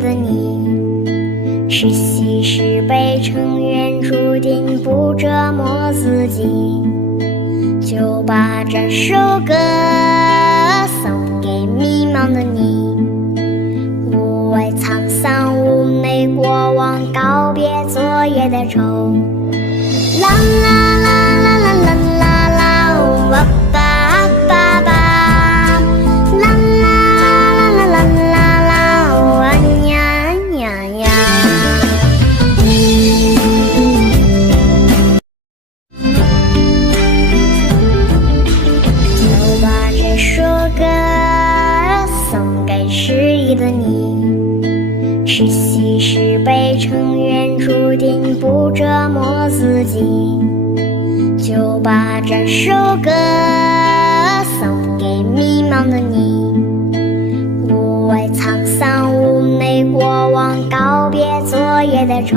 的你，是喜是悲，成缘注定不折磨自己，就把这首歌送给迷茫的你。无畏沧桑，无奈过往，告别昨夜的愁。啦啦啦啦啦啦啦啦，哇吧吧吧，啦啦啦啦啦啦啦，哇呀呀呀。就把这首歌送给失意的你，是喜是悲，成缘注定不折磨自己，就把这首歌送给迷茫的你。无畏沧桑，无奈过往，告别昨夜的愁。